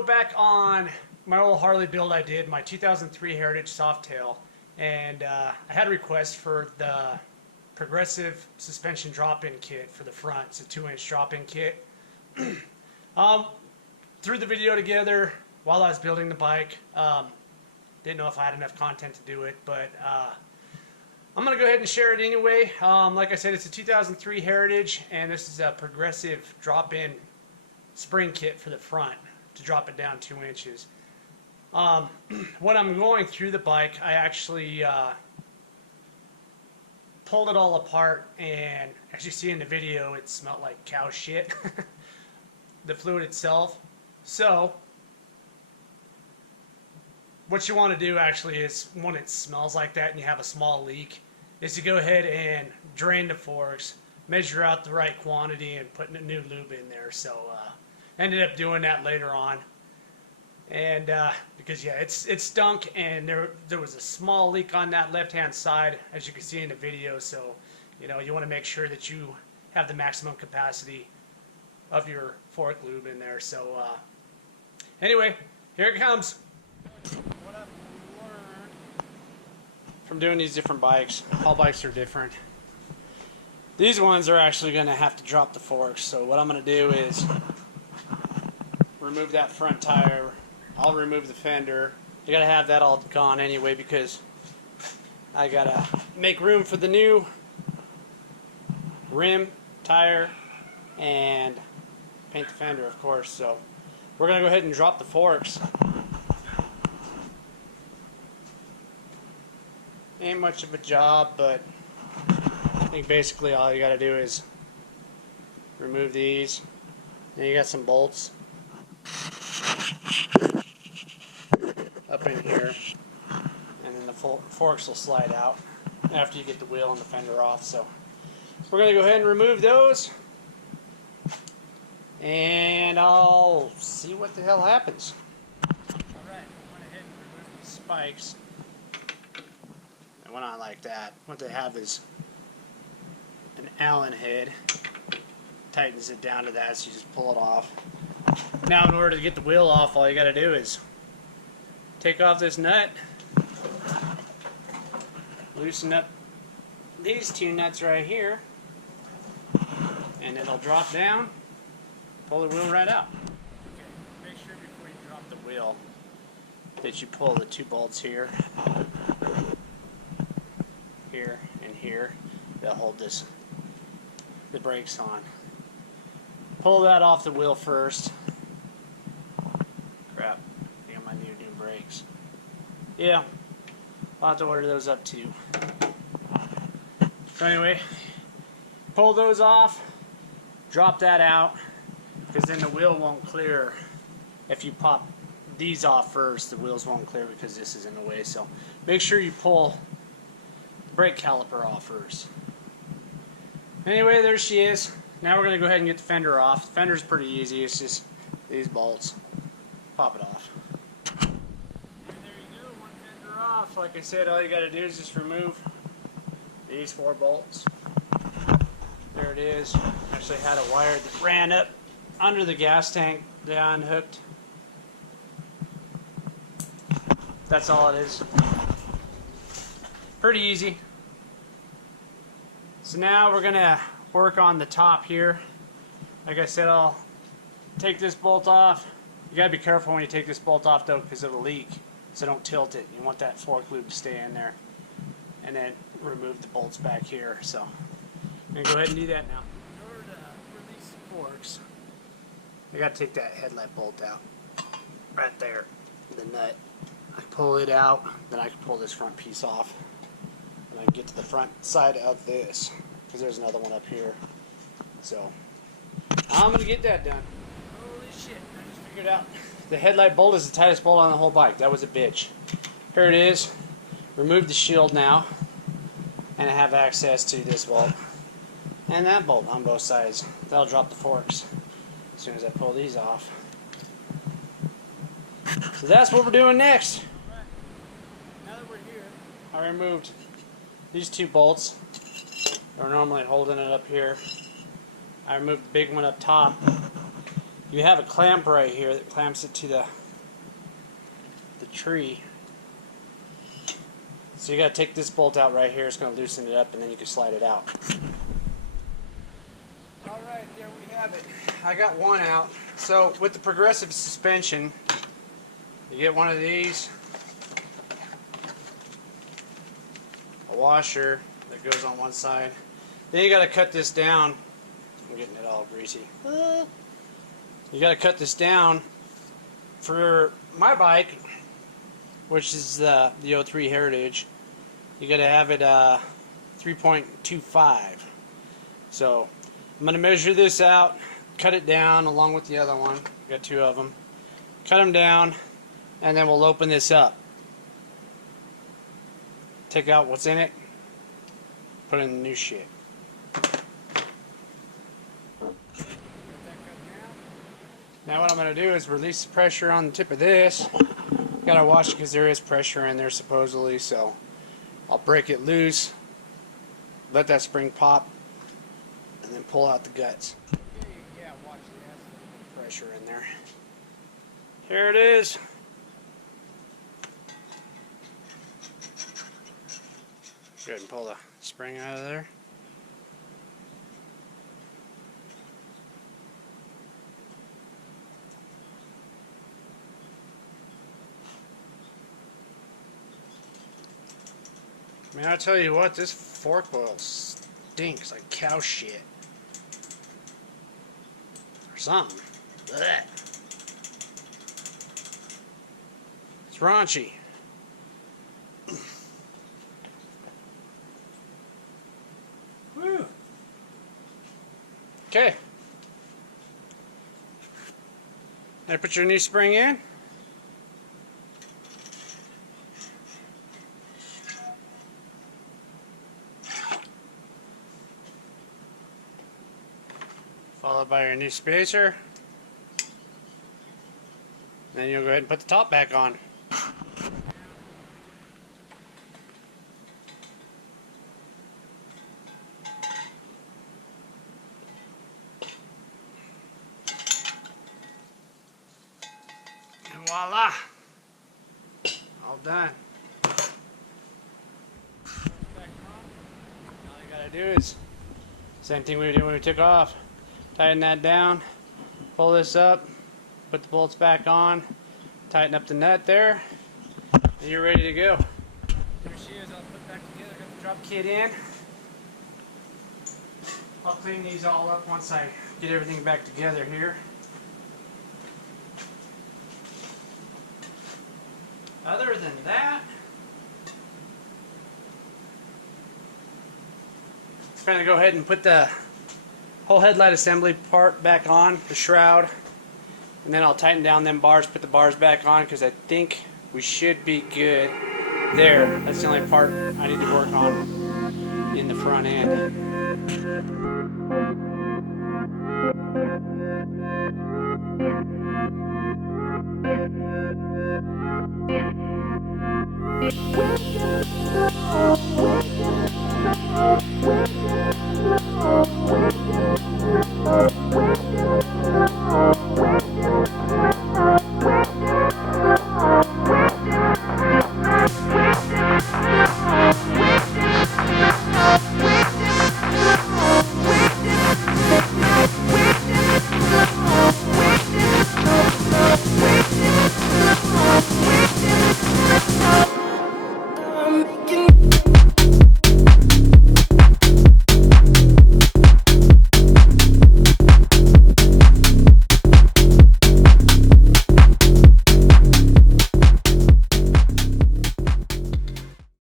video back on my old Harley build I did, my 2003 Heritage Softail, and I had a request for the progressive suspension drop-in kit for the front. It's a 2-inch drop-in kit. Threw the video together while I was building the bike. Didn't know if I had enough content to do it, but I'm going to go ahead and share it anyway. Like I said, it's a 2003 Heritage, and this is a progressive drop-in spring kit for the front to drop it down 2 inches. When I'm going through the bike, I actually pulled it all apart, and as you see in the video, it smelled like cow shit, the fluid itself. So what you want to do actually is, when it smells like that and you have a small leak, is to go ahead and drain the forks, measure out the right quantity, and put a new lube in there. So ended up doing that later on, and because yeah, it stunk, and there was a small leak on that left hand side, as you can see in the video. So you want to make sure that you have the maximum capacity of your fork lube in there. So anyway, here it comes. What I've learned from doing these different bikes, all bikes are different. These ones are actually going to have to drop the forks. So what I'm going to do is remove that front tire. I'll remove the fender. I got to have that all gone anyway, because I got to make room for the new rim, tire, and paint the fender, of course. So we're going to go ahead and drop the forks. Ain't much of a job, but I think basically all you got to do is remove these. Then you got some bolts up in here, and then the forks will slide out after you get the wheel and the fender off. So we're going to go ahead and remove those, and I'll see what the hell happens. Alright, I went ahead and removed the spikes. It went on like that. What they have is an Allen head. Tightens it down to that, so you just pull it off. Now in order to get the wheel off, all you got to do is take off this nut, loosen up these two nuts right here, and it'll drop down, pull the wheel right out. Okay, make sure before you drop the wheel that you pull the two bolts here and here. They'll hold the brakes on. Pull that off the wheel first. Crap, I think I might need new brakes. Yeah, I'll have to order those up too. So anyway, pull those off, drop that out, because then the wheel won't clear. If you pop these off first, the wheels won't clear because this is in the way. So make sure you pull the brake caliper off first. Anyway, there she is. Now we're going to go ahead and get the fender off. The fender's pretty easy. It's just these bolts. Pop it off. And there you go, one fender off. Like I said, all you got to do is just remove these 4 bolts. There it is. Actually had a wire that ran up under the gas tank that I unhooked. That's all it is. Pretty easy. So now we're going to work on the top here. Like I said, I'll take this bolt off. You got to be careful when you take this bolt off though, because it'll leak. So don't tilt it. You want that fork lube to stay in there. And then remove the bolts back here. So I'm going to go ahead and do that now. In order to release the forks, I got to take that headlight bolt out. Right there. The nut. I pull it out, then I can pull this front piece off. And I can get to the front side of this, because there's another one up here. So I'm going to get that done. Holy shit, I just figured out the headlight bolt is the tightest bolt on the whole bike. That was a bitch. Here it is. Remove the shield now, and I have access to this bolt and that bolt on both sides. That'll drop the forks as soon as I pull these off. So that's what we're doing next. Right. Now that we're here, I removed these 2 bolts. They're normally holding it up here. I removed the big one up top, you have a clamp right here that clamps it to the tree. So you got to take this bolt out right here. It's going to loosen it up, and then you can slide it out. All right, there we have it. I got one out. So with the progressive suspension, you get one of these, a washer that goes on one side. Then you got to cut this down. I'm getting it all greasy. You got to cut this down. For my bike, which is the 03 Heritage, you got to have it 3.25. So I'm going to measure this out, cut it down along with the other one. Got two of them. Cut them down, and then we'll open this up. Take out what's in it, put in the new shit. Now what I'm going to do is release the pressure on the tip of this. Gotta watch it because there is pressure in there supposedly, so I'll break it loose, let that spring pop, and then pull out the guts. Yeah, watch the pressure in there. Here it is. Go ahead and pull the spring out of there. Man, I tell you what, this fork oil stinks like cow shit. Or something. Blech. It's raunchy. Woo. Okay. Now put your new spring in. Followed by your new spacer. Then you'll go ahead and put the top back on. And voila! All done. All you gotta do is same thing we did when we took off. Tighten that down, pull this up, put the bolts back on, tighten up the nut there, and you're ready to go. There she is, I'll put back together, got the drop kit in. I'll clean these all up once I get everything back together here. Other than that, I'm going to go ahead and put the whole headlight assembly part back on, the shroud, and then I'll tighten down them bars, put the bars back on, because I think we should be good there. That's the only part I need to work on in the front end.